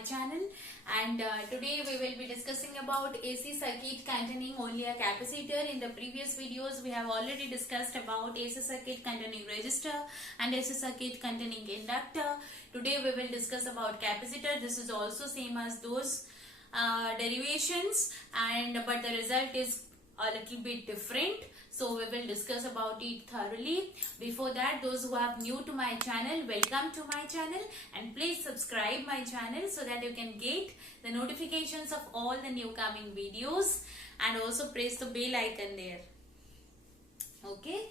my channel, and today we will be discussing about AC circuit containing only a capacitor. In the previous videos we have already discussed about AC circuit containing resistor and AC circuit containing inductor. Today we will discuss about capacitor. This is also same as those derivations, and but the result is a little bit different, so we will discuss about it thoroughly. Before that, those who are new to my channel, welcome to my channel, and please subscribe my channel so that you can get the notifications of all the new coming videos, and also press the bell icon there. Okay,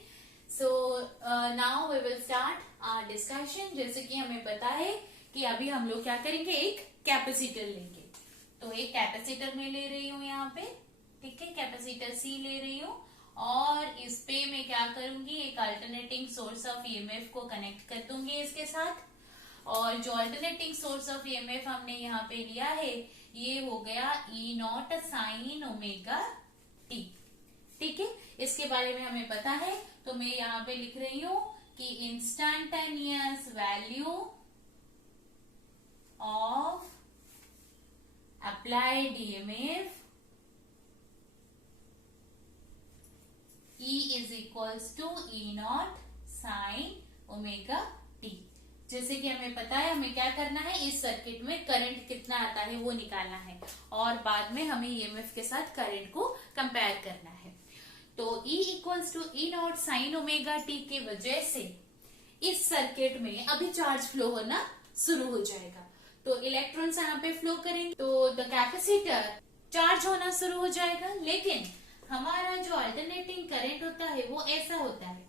so now we will start our discussion. जैसे कि हमें पता है कि अभी हम लोग क्या करेंगे, एक कैपेसिटर लेंगे. तो एक कैपेसिटर मैं ले रही हूँ यहाँ पे, ठीक है, कैपेसिटर सी ले रही हूँ, और इस पे मैं क्या करूंगी, एक अल्टरनेटिंग सोर्स ऑफ ईएमएफ को कनेक्ट कर दूंगी इसके साथ. और जो अल्टरनेटिंग सोर्स ऑफ ईएमएफ हमने यहाँ पे लिया है, ये हो गया ई नॉट साइन ओमेगा टी. ठीक है, इसके बारे में हमें पता है, तो मैं यहाँ पे लिख रही हूँ कि instantaneous value of applied EMF E is equals to E naught sin omega t. जैसे कि हमें पता है हमें क्या करना है, इस सर्किट में करंट कितना आता है वो निकालना है, और बाद में हमें ईएमएफ के साथ करंट को कंपेयर करना है. तो E equals to E naught sine omega t की वजह से इस सर्किट में अभी चार्ज फ्लो होना शुरू हो जाएगा. तो इलेक्ट्रॉन्स यहाँ पे फ्लो करेंगे, तो द कैपेसिटर चार्ज होना शुरू हो जाएगा. लेकिन हमारा जो अल्टरनेटिंग करंट होता है वो ऐसा होता है,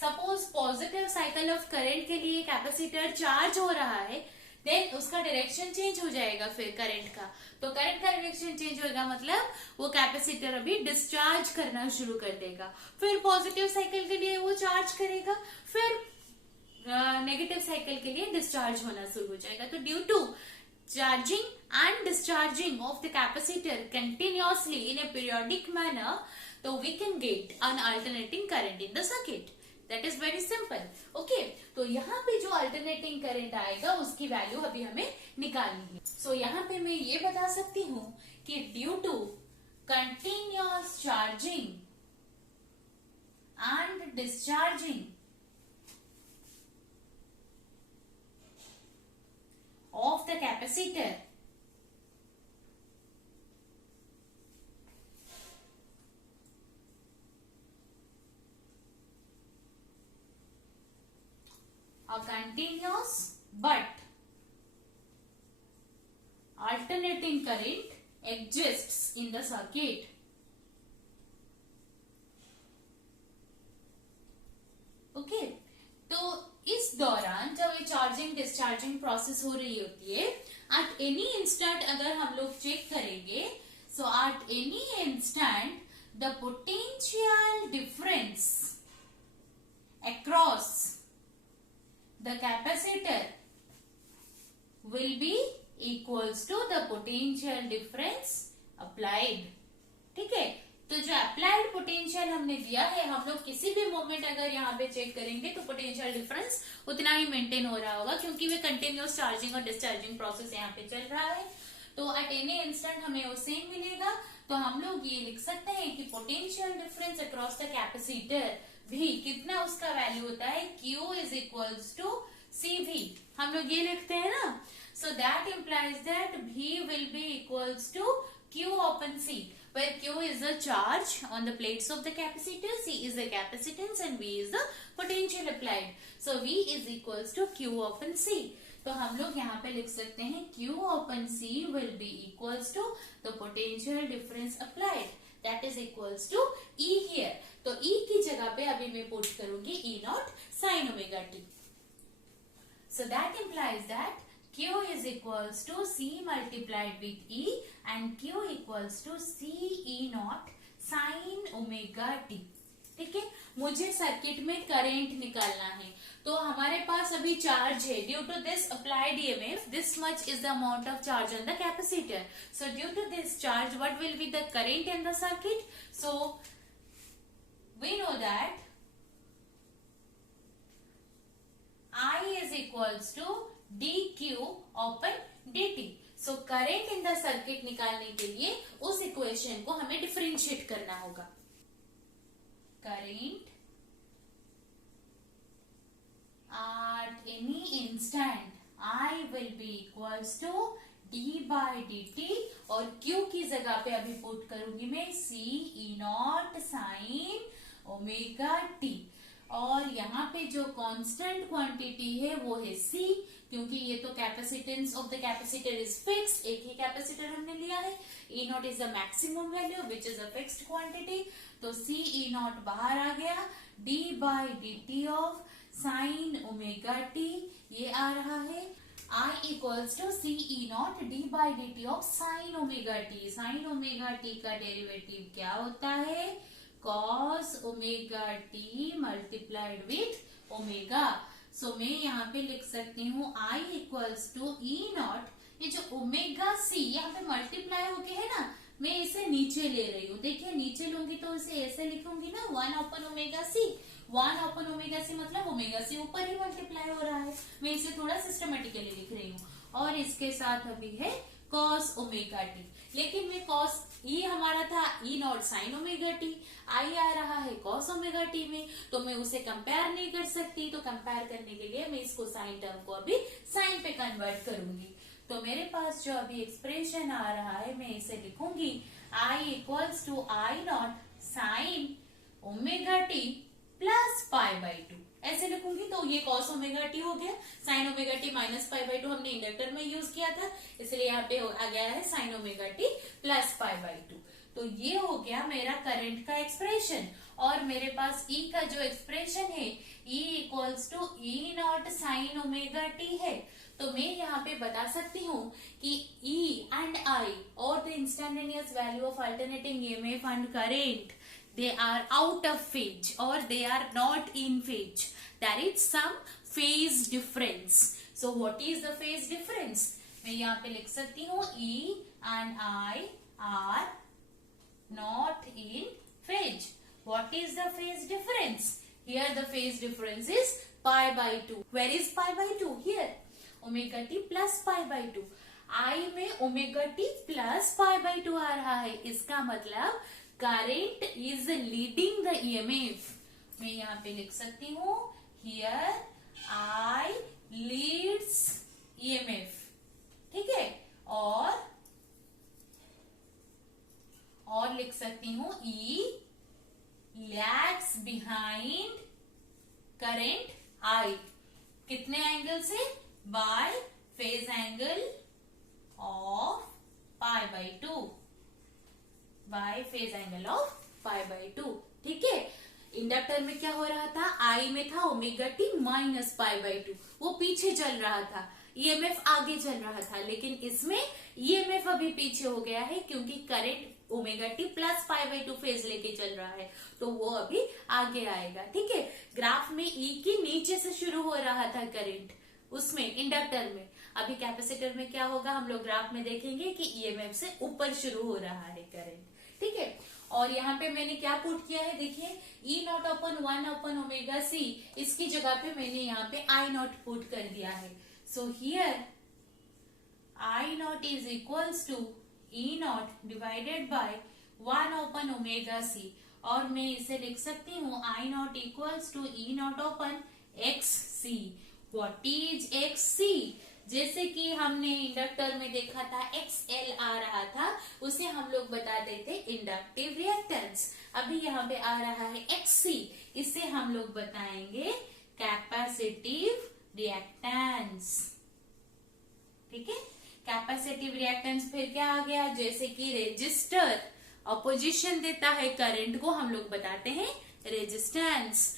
suppose positive cycle of current के लिए कैपेसिटर चार्ज हो रहा है, देन उसका डायरेक्शन चेंज हो जाएगा फिर करंट का. तो करंट का डायरेक्शन चेंज होगा, मतलब वो कैपेसिटर अभी डिस्चार्ज करना शुरू कर देगा. फिर पॉजिटिव साइकिल के लिए वो चार्ज करेगा, फिर नेगेटिव साइकिल के लिए डिस्चार्ज होना शुरू हो जाएगा. तो due to charging and discharging of the capacitor continuously in a periodic manner, so we can get an alternating current in the circuit. That is very simple. Okay, तो यहाँ पे जो alternating current आएगा उसकी वैल्यू अभी हमें निकालनी है. So यहाँ पे मैं ये बता सकती हूँ कि due to continuous charging and discharging of the capacitor, a continuous but alternating current exists in the circuit. Okay, तो इस दौरान जब ये चार्जिंग डिस्चार्जिंग प्रोसेस हो रही होती है, एट एनी इंस्टेंट अगर हम लोग चेक करेंगे, so at any instant the potential difference across the capacitor will be equals to the potential difference applied. ठीक है, तो जो अप्लाइड पोटेंशियल हमने दिया है, हम लोग किसी भी मोमेंट अगर यहाँ पे चेक करेंगे तो पोटेंशियल डिफरेंस उतना ही मेंटेन हो रहा होगा, क्योंकि वे कंटिन्यूअस चार्जिंग और डिस्चार्जिंग प्रोसेस यहाँ पे चल रहा है. तो एट एनी इंस्टेंट हमें वो सेम मिलेगा. तो हम लोग ये लिख सकते हैं कि potential difference across the capacitor भी कितना उसका वैल्यू होता है, Q is equals to CV. हम लोग ये लिखते हैं ना, so that implies that V will be equals to Q upon C, where Q is the charge on the plates of the capacitor, C is the capacitance, and V is the potential applied. So V is equals to Q upon C. तो हम लोग यहाँ पे लिख सकते हैं Q upon C will be equals to the potential difference applied, that is equals to E here. तो E की जगह पे अभी मैं पुट करूंगी E naught sin omega t. So that implies that Q is equals to C multiplied with E, and Q equals to C E naught sin omega t. ठीक है, मुझे सर्किट में करंट निकालना है, तो हमारे पास अभी चार्ज है. Due to this applied EMF, this much is the amount of charge on the capacitor. So due to this charge, what will be the current in the circuit? So we know that I is equals to dq upon dt. सो current in the circuit निकालने के लिए उस equation को हमें differentiate करना होगा। Current at any instant I will be equals to d by dt और q की जगह पे अभी पुट करूंगी मैं c e naught sine omega t और यहाँ पे जो कांस्टेंट क्वांटिटी है वो है c क्योंकि ये तो capacitance of the capacitor is fix, एक ही कैपेसिटर हमने लिया है। e naught is the maximum value which is a fixed quantity, तो c e नॉट बाहर आ गया, d by D T of sine omega T ये आ रहा है। I equals to C E naught D by D T of sine omega T. Sine omega T का derivative क्या होता है? Cos omega T multiplied with omega. So मैं यहाँ पे लिख सकती हूँ I equals to E naught, ये जो ओमेगा सी यहाँ पे मल्टीप्लाई होके है ना, मैं इसे नीचे ले रही हूँ। देखिए नीचे लूंगी तो इसे ऐसे लिखूंगी ना 1 ओमेगा सी। 1 ओमेगा सी मतलब ओमेगा सी ऊपर ही मल्टीप्लाई हो रहा है, मैं इसे थोड़ा सिस्टमेटिकली लिख रही हूँ। और इसके साथ अभी है कॉस ओमेगा टी, लेकिन मैं कॉस ई हमारा था ई नॉट साइन ओमेगा टी, आई आ रहा है कॉस ओमेगा टी में, तो मैं उसे कंपेयर नहीं कर सकती। तो कंपेयर करने के लिए मैं इसको साइन टर्म को अभी साइन पे कन्वर्ट करूंगी। तो मेरे पास जो अभी एक्सप्रेशन आ रहा है मैं इसे लिखूंगी I equals to I naught sine omega T plus pi by two, ऐसे लिखूंगी। तो ये कॉस ओमेगा टी हो गया, sine omega T minus pi by two हमने इंडक्टर में यूज किया था, इसलिए यहाँ पे आ गया है sine omega T plus pi by two. तो ये हो गया मेरा करंट का एक्सप्रेशन। और मेरे पास E का जो एक्सप्रेशन है E equals to E naught sine omega T है। तो मैं यहाँ पे बता सकती हूँ कि E and I or the instantaneous value of alternating EMF and current, they are out of phase or they are not in phase. There is some phase difference. So what is the phase difference? मैं यहाँ पे लिख सकती हूँ E and I are not in phase. What is the phase difference? Here the phase difference is pi by 2. Where is pi by 2? Here. Omega T plus pi by two, I में omega T plus pi by two आ रहा है, इसका मतलब current is leading the EMF. मैं यहाँ पे लिख सकती हूँ हियर आई लीड्स ईएमएफ, ठीक है। और लिख सकती हूँ ई लैग्स बिहाइंड करंट आई, कितने एंगल से? Bye phase angle of pi by to, bye phase angle of pi by to, ठीक है। इंडक्टर में क्या हो रहा था? आई में था omega T minus pi by to, वो पीछे चल रहा था, ईएमएफ आगे चल रहा था, लेकिन इसमें ईएमएफ अभी पीछे हो गया है क्योंकि current omega T plus pi by two phase लेके चल रहा है, तो वो अभी आगे आएगा, ठीक है। ग्राफ में ई की नीचे से शुरू हो रहा था करंट, उसमें इंडक्टर में, अभी कैपेसिटर में क्या होगा हम लोग ग्राफ में देखेंगे कि ईएमएफ से ऊपर शुरू हो रहा है करंट, ठीक है। और यहाँ पे मैंने क्या पुट किया है, देखिए ई नॉट अपन 1 ओमेगा सी, इसकी जगह पे मैंने यहाँ पे आई नॉट पुट कर दिया है। So here I naught is equals to E naught divided by 1 omega C, और मैं इसे लिख सकती हूँ I naught equals to E naught upon X C. What is X C? जैसे कि हमने इंडक्टर में देखा था XL आ रहा था, उसे हम लोग बताते थे इंडक्टिव रिएक्टेंस। अभी यहाँ पे आ रहा है XC, इसे हम लोग बताएंगे कैपेसिटिव रिएक्टेंस, ठीक है। कैपेसिटिव रिएक्टेंस फिर क्या आ गया? जैसे कि रेजिस्टर अपोजिशन देता है करंट को, हम लोग बताते हैं रेजिस्टेंस।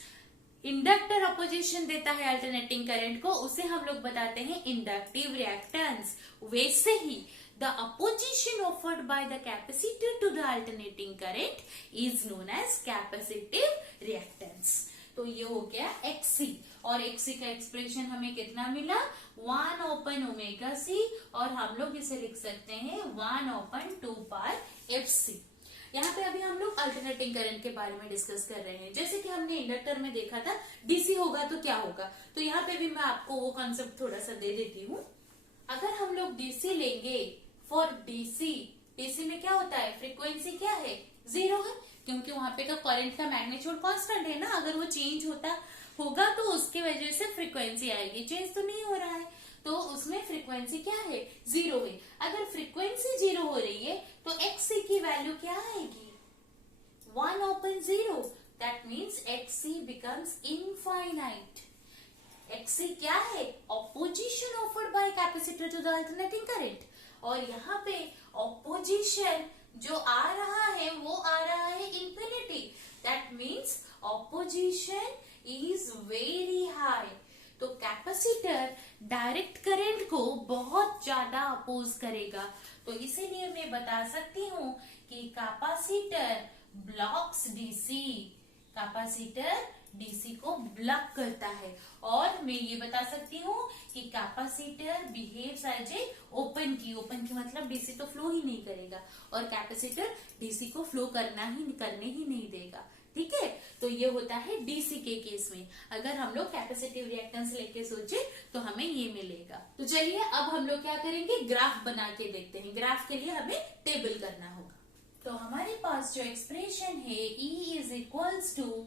इंडक्टर अपोजिशन देता है अल्टरनेटिंग करंट को, उसे हम लोग बताते हैं इंडक्टिव रिएक्टेंस। वैसे ही the opposition offered by the capacitor to the alternating current is known as capacitive reactance. तो ये हो गया XC, और XC का एक्सप्रेशन हमें कितना मिला? 1 ओमेगा सी, और हम लोग इसे लिख सकते हैं 1/2 पाई FC। यहाँ पे अभी हम लोग अल्टरनेटिंग करंट के बारे में डिस्कस कर रहे हैं। जैसे कि हमने इंडक्टर में देखा था डीसी होगा तो क्या होगा, तो यहाँ पे भी मैं आपको वो कॉन्सेप्ट थोड़ा सा दे देती हूँ। अगर हम लोग डीसी लेंगे फॉर डीसी, डीसी में क्या होता है, फ्रीक्वेंसी क्या है, 0 है, क्योंकि वहां पे का करंट का मैग्नीट्यूड कांस्टेंट है ना, अगर वो चेंज होता होगा तो उसकी वजह से फ्रीक्वेंसी आएगी, चेंज तो नहीं हो रहा है, तो उसमें फ्रीक्वेंसी क्या है, 0 है। अगर फ्रीक्वेंसी 0 हो रही है तो एक्सी की वैल्यू क्या आएगी, 1/0, that means X C becomes infinite. X C क्या है, opposition offered by capacitor to the alternating current, और यहाँ पे ऑपोजिशन जो आ रहा है वो आ रहा है infinity, that means opposition is very high. तो कैपेसिटर डायरेक्ट करंट को बहुत ज्यादा अपोज करेगा, तो इसीलिए मैं बता सकती हूँ कि capacitor blocks DC, capacitor DC को ब्लॉक करता है। और मैं ये बता सकती हूँ कि capacitor behaves as a open key, open key मतलब डीसी तो फ्लो ही नहीं करेगा, और कैपेसिटर डीसी को फ्लो करने ही नहीं देगा, ठीक है। तो ये होता है डीसी के केस में। अगर हम लोग कैपेसिटिव रिएक्टेंस लेके सोचे तो हमें ये मिलेगा। तो चलिए अब हम लोग क्या करेंगे, ग्राफ बना के देखते हैं। ग्राफ के लिए हमें टेबल करना होगा। तो हमारे पास जो एक्सप्रेशन है E is equals to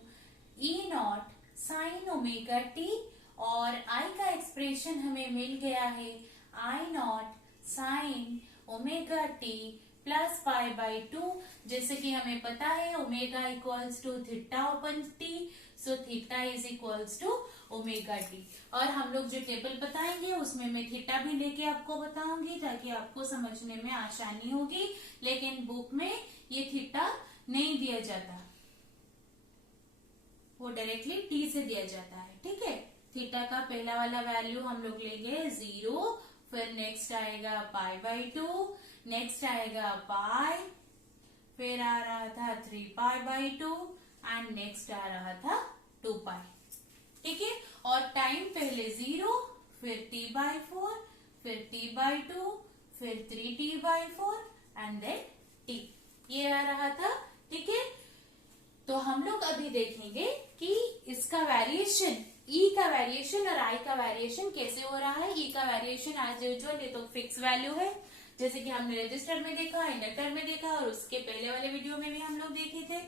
E0 sine omega T, और I का एक्सप्रेशन हमें मिल गया है I0 sine omega T plus pi by 2। जैसे कि हमें पता है omega equals to theta upon T, so theta is equals to omega T. और हम लोग जो टेबल बताएंगे उसमें मैं थीटा भी लेके आपको बताऊंगी ताकि आपको समझने में आसानी होगी, लेकिन बुक में ये थीटा नहीं दिया जाता, वो डायरेक्टली टी से दिया जाता है, ठीक है। थीटा का पहला वाला वैल्यू हम लोग लेंगे 0, फिर नेक्स्ट आएगा पाई बाई 2, नेक्स्ट आएगा पाई, फिर आ रहा था 3 पाई बाई 2 एंड नेक्स्ट आ रहा था 2 पाई, ठीक है। और टाइम पहले 0, फिर t बाई 4, फिर t बाई 2, फिर 3t by 4 and then t, ये आ रहा था, ठीक है। तो हम लोग अभी देखेंगे कि इसका वेरिएशन, E का वेरिएशन और I का वेरिएशन कैसे हो रहा है। E का वेरिएशन एज यूजुअल ये तो फिक्स वैल्यू है, जैसे कि हमने रजिस्टर में देखा, इंडक्टर में देखा, और उसके पहले वाले वीडियो में भी हम लोग देखे थे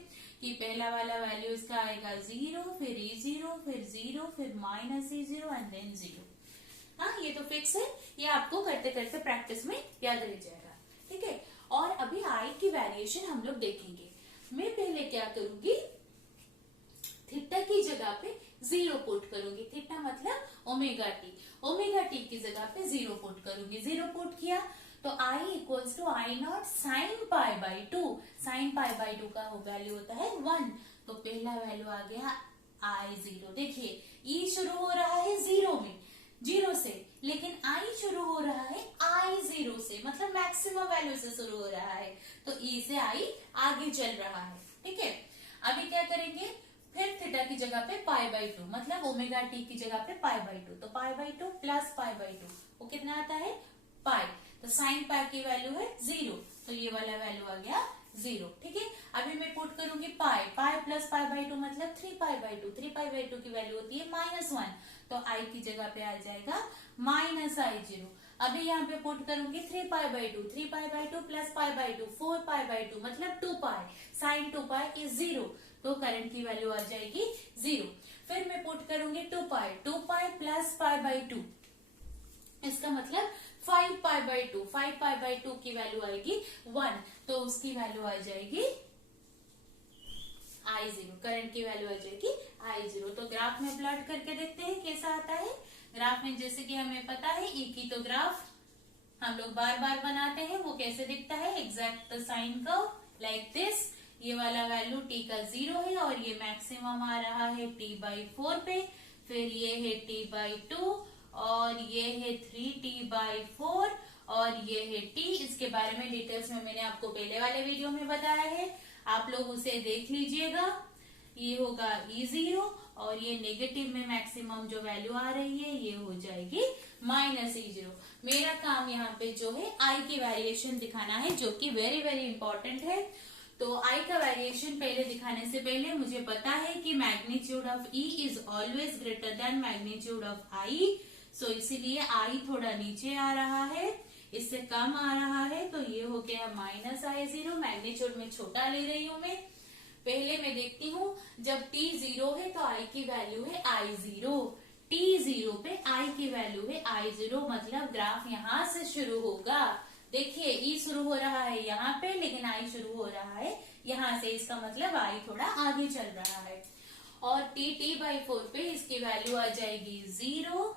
कि पहला वाला वैल्यू इसका आएगा 0, फिर E0, फिर 0, फिर माइनस E0 एंड देन 0। हाँ, ये तो फिक्स है, ये आपको करते करते प्रैक्टिस में याद रह जाएगा, ठीक है। और अभी I की वेरिएशन हम लोग देखेंगे। मैं पहले क्या करूंगी, थीटा की जगह पे 0 पुट करूंगी, थीटा मतलब ओमेगा टी, ओमेगा टी की जगह पे 0 पुट करूंगी। 0 पुट किया तो I equals to I0 sine pi by 2, sine pi by 2 का वैल्यू होता है 1, तो पहला वैल्यू आ गया I0। देखिए E शुरू हो रहा है 0 में, 0 से, लेकिन I शुरू हो रहा है I0 से, मतलब मैक्सिमम वैल्यू से शुरू हो रहा है, तो E से I आगे चल रहा है, ठीक है। अभी क्या करेंगे, फिर थीटा की जगह पे पाई बाई 2, मतलब ओमेगा टी की जगह पे पाई बाई 2, तो पाई बाई 2 प्लस पाई बाई 2 वो कितना आता है, पाई। तो साइन पाई की वैल्यू है 0, तो ये वाला वैल्यू आ गया 0, ठीक है। अभी मैं पुट करूंगी पाई, पाई प्लस पाई बाई 2 मतलब 3 पाई बाई 2, 3 पाई बाई 2 की वैल्यू होती है -1, तो I की जगह पे आ जाएगा माइनस I0। अभी यहाँ पे पुट करूंगी 3 पाई by 2, 3 pi by 2 plus pi by 2, 4 pi by 2 मतलब 2 पाई, साइन 2 पाई इज 0, तो करंट की वैल्यू आ जाएगी 0। फिर मैं पुट करूंगी 2 पाई प्लस पाई बाई 2, इसका मतलब 5 पाई बाई 2, 5 पाई बाई 2 की वैल्यू आएगी 1, तो उसकी वैल्यू आ जाएगी I0, करंट की वैल्यू आ जाएगी I0। तो ग्राफ में प्लॉट करके देखते हैं कैसा आता है। ग्राफ में जैसे कि हमें पता है E की तो ग्राफ हम लोग बार बार बनाते हैं, वो कैसे दिखता है, exact sine curve like this. ये वाला वैल्यू t का 0 है और ये मैक्सिमम आ रहा है t बाई 4 पे, फिर ये है t बाई 2 और ये है 3t बाई 4 और ये है t। इसके बारे में डिटेल्स में मैंने आपको पहले वाले वीडियो में बताया है, आप लोग उसे देख लीजिएगा। ये होगा E0 और ये नेगेटिव में मैक्सिमम जो वैल्यू आ रही है ये हो जाएगी माइनस E0। मेरा काम यहाँ पे जो है I की वेरिएशन दिखाना है, जो कि वेरी वेरी इंपॉर्टेंट है। तो I का वेरिएशन पहले दिखाने से पहले मुझे पता है कि magnitude of E is always greater than magnitude of I, सो इसीलिए आई थोड़ा नीचे आ रहा है, इससे कम आ रहा है, तो ये हो गया -I0। मैग्नीट्यूड में छोटा ले रही हूं मैं। पहले मैं देखती हूँ, जब t 0 है तो I की वैल्यू है I0। t 0 पे I की वैल्यू है I0, मतलब ग्राफ यहाँ से शुरू होगा। देखिए E शुरू हो रहा है यहाँ पे, लेकिन I शुरू हो रहा है यहाँ से, इसका मतलब I थोड़ा आगे चल रहा है। और t/4 पे इसकी वैल्यू आ जाएगी 0।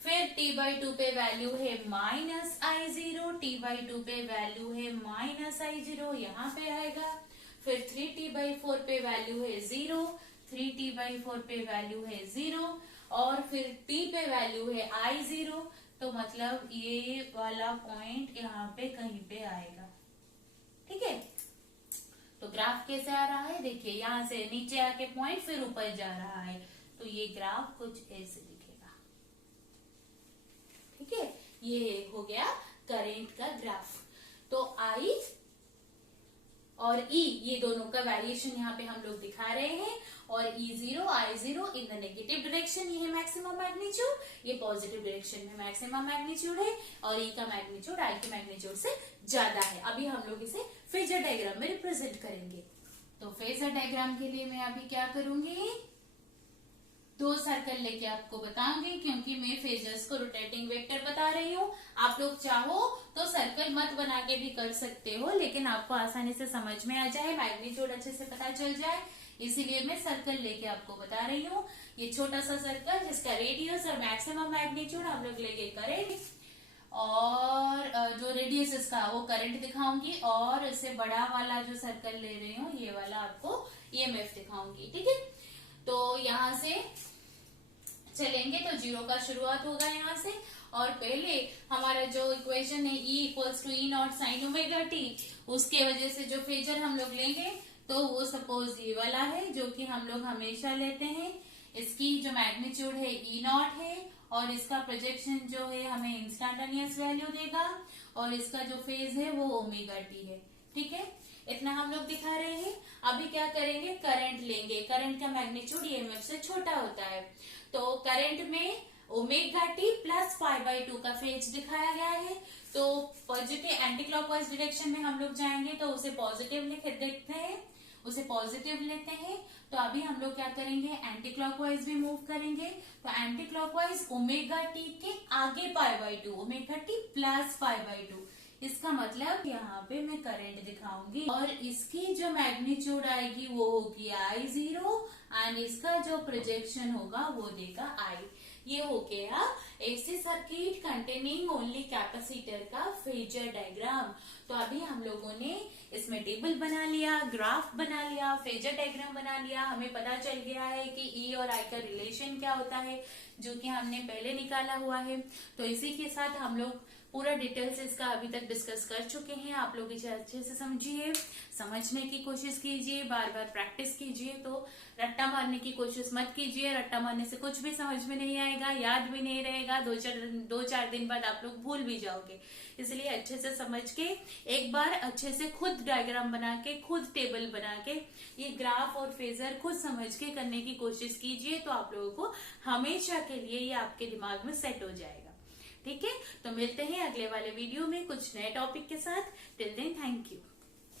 फिर t/2 पे वैल्यू है -I0, t/2 पे वैल्यू है -I0, यहाँ पे आएगा। फिर 3t/4 पे वैल्यू है 0, 3t/4 पे वैल्यू है 0, और फिर t पे वैल्यू है I0, तो मतलब ये वाला पॉइंट यहाँ पे कहीं पे आएगा। ठीक है, तो ग्राफ कैसे आ रहा है, देखिए यहाँ से नीचे आके पॉइंट फिर ऊपर जा रहा है, तो ये ग्राफ कुछ ऐसे दिखेगा। ठीक है, ये हो गया करंट का ग्राफ। तो I और E ये दोनों का वेरिएशन यहाँ पे हम लोग दिखा रहे हैं, और E0 I0 in the negative direction, ये है मैक्सिमम मैग्नीट्यूड, ये पॉजिटिव डायरेक्शन में मैक्सिमम मैग्नीट्यूड है, और E का मैग्नीट्यूड I के मैग्नीट्यूड से ज्यादा है। अभी हम लोग इसे फेजर डायग्राम में रिप्रेजेंट करेंगे। तो फेजर डायग्राम के लिए मैं अभी क्या करूंगी, 2 सर्कल लेके आपको बताऊंगी, क्योंकि मैं फेजर्स को रोटेटिंग वेक्टर बता रही हूँ। आप लोग चाहो तो सर्कल मत बना के भी कर सकते हो, लेकिन आपको आसानी से समझ में आ जाए, मैग्नीट्यूड अच्छे से पता चल जाए, इसीलिए मैं सर्कल लेके आपको बता रही हूँ। ये छोटा सा सर्कल जिसका रेडियस और मैक्सिमम मैग्नीट्यूड हम लोग लेके करेंगे, और जो रेडियस इसका वो करंट दिखाऊंगी, और इससे बड़ा वाला जो सर्कल ले रही हूँ ये वाला आपको EMF दिखाऊंगी। ठीक है, तो यहाँ से चलेंगे तो 0 का शुरुआत होगा यहाँ से, और पहले हमारा जो इक्वेशन है E = E0 sin ωt, उसके वजह से जो फेजर हम लोग लेंगे तो वो सपोज ये वाला है, जो कि हम लोग हमेशा लेते हैं। इसकी जो मैग्नीट्यूड है E0 है, और इसका प्रोजेक्शन जो है हमें इंस्टैंटेनियस वैल्यू देगा, और इसका जो फेज है वो ωt है। ठीक है, इतना हम लोग दिखा रहे हैं। अभी क्या करेंगे, करंट लेंगे। करंट का मैग्नीट्यूड EMF से छोटा होता है, तो करंट में ωt प्लस π/2 का फेज दिखाया गया है। तो पॉजिटिव एंटी क्लॉकवाइज डायरेक्शन में हम लोग जाएंगे तो उसे पॉजिटिव लिख देखते हैं, उसे पॉजिटिव लेते हैं। तो अभी हम लोग क्या करेंगे, एंटी क्लॉकवाइज भी मूव करेंगे। तो एंटी क्लॉकवाइज ωt के आगे π/2, ωt प्लस π/2, इसका मतलब यहाँ पे मैं करंट दिखाऊंगी, और इसकी जो मैग्नीट्यूड आएगी वो होगी I0, एंड इसका जो प्रोजेक्शन होगा वो देगा I। ये हो गया AC circuit containing only capacitor का फेजर डायग्राम। तो अभी हम लोगों ने इसमें टेबल बना लिया, ग्राफ बना लिया, फेजर डायग्राम बना लिया, हमें पता चल गया है कि E और I का रिलेशन क्या होता है, जो कि हमने पहले निकाला हुआ है। तो इसी के साथ हम लोग पूरा डिटेल से इसका अभी तक डिस्कस कर चुके हैं। आप लोग इसे अच्छे से समझिए, समझने की कोशिश कीजिए, बार बार प्रैक्टिस कीजिए। तो रट्टा मारने की कोशिश मत कीजिए, रट्टा मारने से कुछ भी समझ में नहीं आएगा, याद भी नहीं रहेगा, 2-4 दिन बाद आप लोग भूल भी जाओगे। इसलिए अच्छे से समझ के एक बार अच्छे से खुद डायग्राम बना के, खुद टेबल बना के, ये ग्राफ और फेजर खुद समझ के करने की कोशिश कीजिए, तो आप लोगों को हमेशा के लिए ये आपके दिमाग में सेट हो जाएगा। ठीक है, तो मिलते हैं अगले वाले वीडियो में कुछ नए टॉपिक के साथ। Till then thank you.